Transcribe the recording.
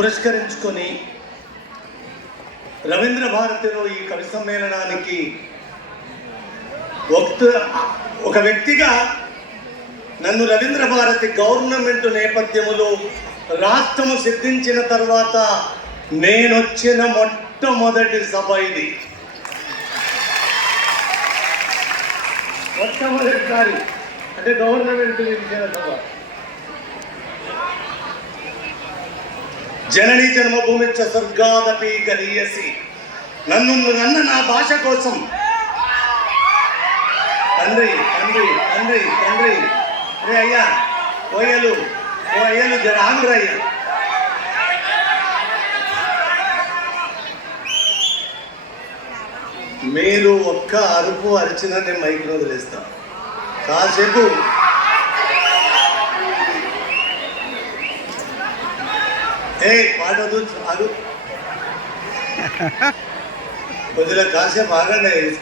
పురస్కరించుకొని రవీంద్ర భారతిలో ఈ కవి సమ్మేళనానికి ఒక ఒక వ్యక్తిగా నన్ను రవీంద్ర భారతి గవర్నమెంట్ నేపథ్యములో రాష్ట్రము సిద్ధించిన తర్వాత నేనొచ్చిన మొట్టమొదటి సభ ఇది. మొట్టమొదటిసారి అంటే గవర్నమెంట్ సభ. జనని జన్మభూమి స్వర్గాదపి గరీయసి. నన్ను నన్న నా భాష కోసం. తండ్రి తండ్రి తండ్రి తండ్రి. రే అయ్యా ఓయ్యలు ఓ అయ్యలు జర అయ్యా. మీరు ఒక్క అరుపు అరిచినా నేను మైక్ వదిలేస్తాను కాసేపు ఏ పాట వద్దు, ఆగు కొద్దిగా కాసేపు ఆగండి